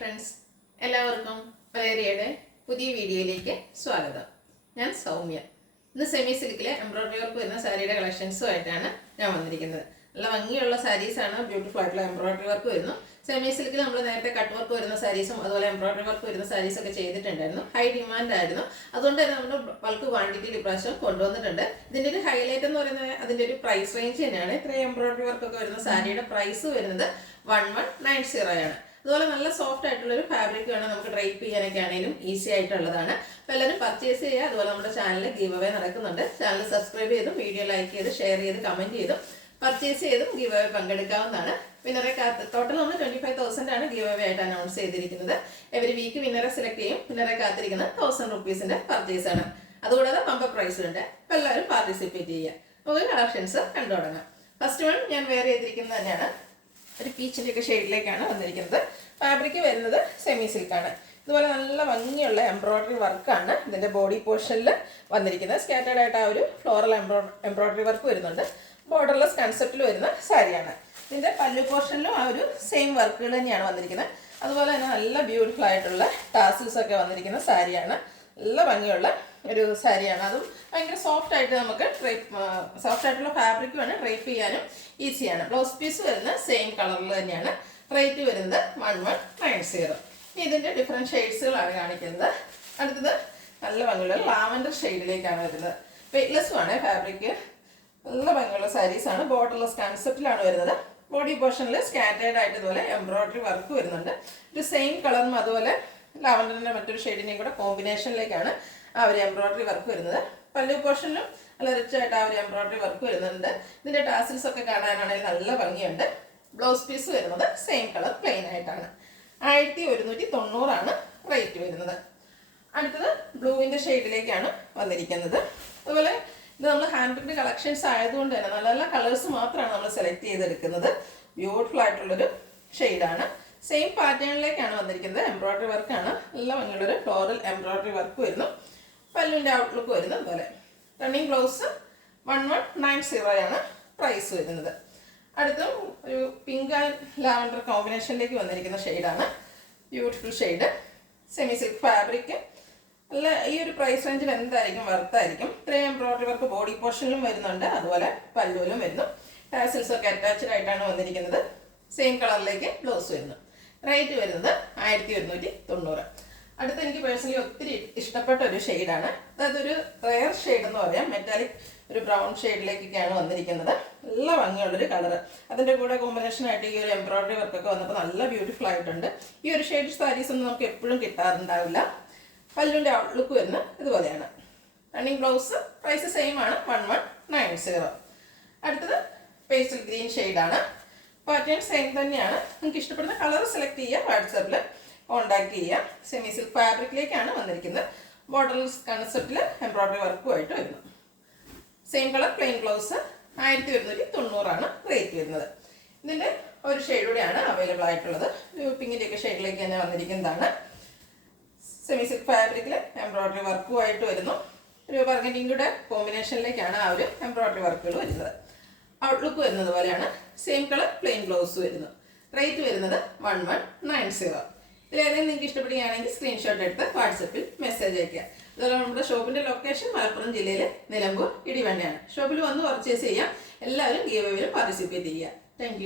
Friends, എല്ലാവർക്കും വലേറിയയുടെ പുതിയ വീഡിയോയിലേക്ക് സ്വാഗതം. ഞാൻ സൗമ്യ. ഇന്ന് സെമി സിൽക്കിലെ എംബ്രോയിഡറി വർക്ക് വരുന്ന സാരിയുടെ കളക്ഷൻസുമായിട്ടാണ് ഞാൻ വന്നിരിക്കുന്നത്. നല്ല ഭംഗിയുള്ള സാരീസാണ്, ബ്യൂട്ടിഫുൾ ആയിട്ടുള്ള എംബ്രോയിഡറി വർക്ക് വരുന്നു. സെമി സിൽക്കിൽ നമ്മൾ നേരത്തെ കട്ട് വർക്ക് വരുന്ന സാരീസും അതുപോലെ എംബ്രോയിഡറി വർക്ക് വരുന്ന സാരീസൊക്കെ ചെയ്തിട്ടുണ്ടായിരുന്നു. ഹൈ ഡിമാൻഡ് ആയിരുന്നു. അതുകൊണ്ട് തന്നെ നമ്മൾ ബൾക്ക് ക്വാണ്ടിറ്റിയിൽ ഇപ്രാവശ്യം കൊണ്ടുവന്നിട്ടുണ്ട്. ഇതിൻ്റെ ഒരു ഹൈലൈറ്റ് എന്ന് പറയുന്നത് അതിൻ്റെ ഒരു പ്രൈസ് റേഞ്ച് തന്നെയാണ്. ഇത്രയും എംബ്രോയിഡറി വർക്കൊക്കെ വരുന്ന സാരിയുടെ പ്രൈസ് വരുന്നത് 1190 ആണ്. അതുപോലെ നല്ല സോഫ്റ്റ് ആയിട്ടുള്ളൊരു ഫാബ്രിക് വേണം നമുക്ക് ഡ്രൈപ്പ് ചെയ്യാനൊക്കെ ആണെങ്കിലും ഈസി ആയിട്ടുള്ളതാണ്. അപ്പോൾ എല്ലാവരും പർച്ചേസ് ചെയ്യുക. അതുപോലെ നമ്മുടെ ചാനലിൽ ഗീവ് അവേ നടക്കുന്നുണ്ട്. ചാനൽ സബ്സ്ക്രൈബ് ചെയ്തും വീഡിയോ ലൈക്ക് ചെയ്ത് ഷെയർ ചെയ്ത് കമൻറ്റ് ചെയ്തും പർച്ചേസ് ചെയ്തും ഗീവ് അവേ പങ്കെടുക്കാവുന്നതാണ്. വിന്നറെ ടോട്ടൽ നമ്മൾ 25,000 ആണ് ഗീവ് അവേ ആയിട്ട് അനൗൺസ് ചെയ്തിരിക്കുന്നത്. എവരി വീക്ക് വിന്നറെ സെലക്ട് ചെയ്യും. വിന്നറെ കാത്തിരിക്കുന്ന 1000 റുപ്പീസിൻ്റെ പർച്ചേസ് ആണ്. അതുകൂടാതെ ബമ്പർ പ്രൈസ് ഉണ്ട്. അപ്പോൾ എല്ലാവരും പാർട്ടിസിപ്പേറ്റ് ചെയ്യുക. നമുക്ക് കളക്ഷൻസ് കണ്ടു തുടങ്ങാം. ഫസ്റ്റ് വൺ ഞാൻ വെയർ ചെയ്തിരിക്കുന്നത് തന്നെയാണ്. ഒരു പീച്ചിൻ്റെയൊക്കെ ഷെയ്ഡിലേക്കാണ് വന്നിരിക്കുന്നത്. ഫാബ്രിക് വരുന്നത് സെമി സിൽക്കാണ്. ഇതുപോലെ നല്ല ഭംഗിയുള്ള എംബ്രോയിഡറി വർക്കാണ് ഇതിൻ്റെ ബോഡി പോർഷനിൽ വന്നിരിക്കുന്നത്. സ്കാറ്റേഡ് ആയിട്ട് ആ ഒരു ഫ്ലോറൽ എംബ്രോയിഡറി വർക്ക് വരുന്നുണ്ട്. ബോർഡർലെസ് കൺസെപ്റ്റിൽ വരുന്ന സാരിയാണ്. ഇതിൻ്റെ പല്ലു പോർഷനിലും ആ ഒരു സെയിം വർക്കുകൾ തന്നെയാണ് വന്നിരിക്കുന്നത്. അതുപോലെ തന്നെ നല്ല ബ്യൂട്ടിഫുൾ ആയിട്ടുള്ള ടാസിൽസ് ഒക്കെ വന്നിരിക്കുന്ന സാരിയാണ്. നല്ല ഭംഗിയുള്ള ഒരു സാരിയാണ്. അതും ഭയങ്കര സോഫ്റ്റ് ആയിട്ട് നമുക്ക് സോഫ്റ്റ് ആയിട്ടുള്ള ഫാബ്രിക് വേണം ഡ്രൈപ്പ് ചെയ്യാനും ഈസിയാണ്. ബ്ലൗസ് പീസ് വരുന്ന സെയിം കളറിൽ തന്നെയാണ്. റേറ്റ് വരുന്നത് 1190. ഇനി ഇതിൻ്റെ ഡിഫറെൻറ്റ് ഷെയ്ഡ്സുകളാണ് കാണിക്കുന്നത്. അടുത്തത് നല്ല ഭംഗിയുള്ള ലാവൻഡർ ഷെയ്ഡിലേക്കാണ് വരുന്നത്. വെയ്റ്റ്ലെസ്സും ആണ് ഫാബ്രിക്. നല്ല ഭംഗിയുള്ള സാരീസാണ്. ബോർഡർലെസ് കൺസെപ്റ്റിലാണ് വരുന്നത്. ബോഡി പോർഷനിൽ സ്കാറ്റേഡ് ആയിട്ട് ഇതുപോലെ എംബ്രോയിഡറി വർക്ക് വരുന്നുണ്ട്. ഒരു സെയിം കളറും അതുപോലെ ലാവൻഡറിൻ്റെ മറ്റൊരു ഷെയ്ഡിനെയും കൂടെ കോമ്പിനേഷനിലേക്കാണ് ആ ഒരു എംബ്രോയിഡറി വർക്ക് വരുന്നത്. പല്ലു പോർഷനിലും നല്ല റിച്ച് ആയിട്ട് ആ ഒരു എംബ്രോയിഡറി വർക്ക് വരുന്നുണ്ട്. ഇതിൻ്റെ ടാസിൽസ് ഒക്കെ കാണാനാണെങ്കിൽ നല്ല ഭംഗിയുണ്ട്. ബ്ലൗസ് പീസ് വരുന്നത് സെയിം കളർ പ്ലെയിൻ ആയിട്ടാണ്. 1190 ആണ് റേറ്റ് വരുന്നത്. അടുത്തത് ബ്ലൂവിൻ്റെ ഷെയ്ഡിലേക്കാണ് വന്നിരിക്കുന്നത്. അതുപോലെ ഇത് നമ്മൾ ഹാൻഡ് പിക്ഡ് കളക്ഷൻസ് ആയതുകൊണ്ട് തന്നെ നല്ല നല്ല കളേഴ്സ് മാത്രമാണ് നമ്മൾ സെലക്ട് ചെയ്തെടുക്കുന്നത്. ബ്യൂട്ടിഫുൾ ആയിട്ടുള്ളൊരു ഷെയ്ഡാണ്. സെയിം പാറ്റേണിലേക്കാണ് വന്നിരിക്കുന്നത്. എംബ്രോയിഡറി വർക്കാണ്. നല്ല ഭംഗിയുള്ളൊരു ഫ്ലോറൽ എംബ്രോയിഡറി വർക്ക് വരുന്നു. പല്ലുവിൻ്റെ ഔട്ട്ലുക്ക് വരുന്നത് അതുപോലെ. റണ്ണിങ് ബ്ലൗസ് 1190 ആണ് പ്രൈസ് വരുന്നത്. അടുത്ത ഒരു പിങ്ക് ആൻഡ് ലാവൻഡർ കോമ്പിനേഷനിലേക്ക് വന്നിരിക്കുന്ന ഷെയ്ഡാണ്. Beautiful shade. Semi silk fabric. അല്ല, ഈ ഒരു പ്രൈസ് റേഞ്ചിൽ എന്തായിരിക്കും വർത്തായിരിക്കും. ഇത്രയും എംബ്രോയിഡറി വർക്ക് ബോഡി പോർഷനിലും വരുന്നുണ്ട്. അതുപോലെ പല്ലുവിലും വരുന്നു. ടാസിൽസ് ഒക്കെ അറ്റാച്ച്ഡ് ആയിട്ടാണ് വന്നിരിക്കുന്നത്. സെയിം കളറിലേക്ക് ബ്ലൗസ് വരുന്നു. റേറ്റ് വരുന്നത് 1190. അടുത്ത എനിക്ക് പേഴ്സണലി ഒത്തിരി ഇഷ്ടപ്പെട്ട ഒരു ഷെയ്ഡാണ്. അതൊരു റെയർ ഷെയ്ഡ് എന്ന് പറയാം. മെറ്റാലിക് ഒരു ബ്രൗൺ ഷെയ്ഡിലേക്കൊക്കെയാണ് വന്നിരിക്കുന്നത്. നല്ല ഭംഗിയുള്ളൊരു കളർ. അതിൻ്റെ കൂടെ കോമ്പിനേഷനായിട്ട് ഈ ഒരു എംബ്രോയിഡറി വർക്കൊക്കെ വന്നപ്പോൾ നല്ല ബ്യൂട്ടിഫുൾ ആയിട്ടുണ്ട്. ഈ ഒരു ഷെയ്ഡ് സാരീസ് ഒന്നും നമുക്ക് എപ്പോഴും കിട്ടാറുണ്ടാവില്ല. പല്ലുവിൻ്റെ ഔട്ട്ലുക്ക് വരുന്നത് ഇതുപോലെയാണ്. റണ്ണിങ് ബ്ലൗസ് പ്രൈസ് സെയിം ആണ് 1190. അടുത്തത് പേസ്റ്റൽ ഗ്രീൻ ഷെയ്ഡാണ്. പാറ്റേൺ സെയിം തന്നെയാണ്. നിങ്ങൾക്ക് ഇഷ്ടപ്പെടുന്ന കളർ സെലക്ട് ചെയ്യുക. വാട്സാപ്പിൽ കോൺടാക്ട് ചെയ്യുക. സെമി സിൽക്ക് ഫാബ്രിക്കിലേക്കാണ് വന്നിരിക്കുന്നത്. ബോർഡർലെസ് കൺസെപ്റ്റിൽ എംബ്രോയിഡറി വർക്കുമായിട്ട് വരുന്നു. സെയിം കളർ പ്ലെയിൻ ബ്ലൗസ് 1190 ആണ് റേറ്റ് വരുന്നത്. ഇതിൻ്റെ ഒരു ഷെയ്ഡ് കൂടെയാണ് അവൈലബിൾ ആയിട്ടുള്ളത്. ഒരു പിങ്കിൻ്റെയൊക്കെ ഷെയ്ഡിലേക്ക് തന്നെ വന്നിരിക്കുന്നതാണ്. സെമി സിൽക്ക് ഫാബ്രിക്കിൽ എംബ്രോയിഡറി വർക്കുമായിട്ട് വരുന്നു. ഒരു ബർഗൻഡിയുടെ കോമ്പിനേഷനിലേക്കാണ് ആ ഒരു എംബ്രോയിഡറി വർക്കുകൾ വരുന്നത്. ഔട്ട്ലുക്ക് വരുന്നത് പോലെയാണ്. സെയിം കളർ പ്ലെയിൻ ബ്ലൗസ് വരുന്നു. റേറ്റ് വരുന്നത് 1190. ഇതിലേതെങ്കിലും നിങ്ങൾക്ക് ഇഷ്ടപ്പെടുകയാണെങ്കിൽ സ്ക്രീൻഷോട്ട് എടുത്ത് വാട്സപ്പിൽ മെസ്സേജ് അയയ്ക്കുക. അതുപോലെ നമ്മുടെ ഷോപ്പിൻ്റെ ലൊക്കേഷൻ മലപ്പുറം ജില്ലയിലെ നിലമ്പൂർ ഇടിവണ്ണയാണ്. ഷോപ്പിൽ വന്ന് പർച്ചേസ് ചെയ്യാം. എല്ലാവരും ഗീവ് അവേയിൽ പാർട്ടിസിപ്പേറ്റ് ചെയ്യുക. താങ്ക്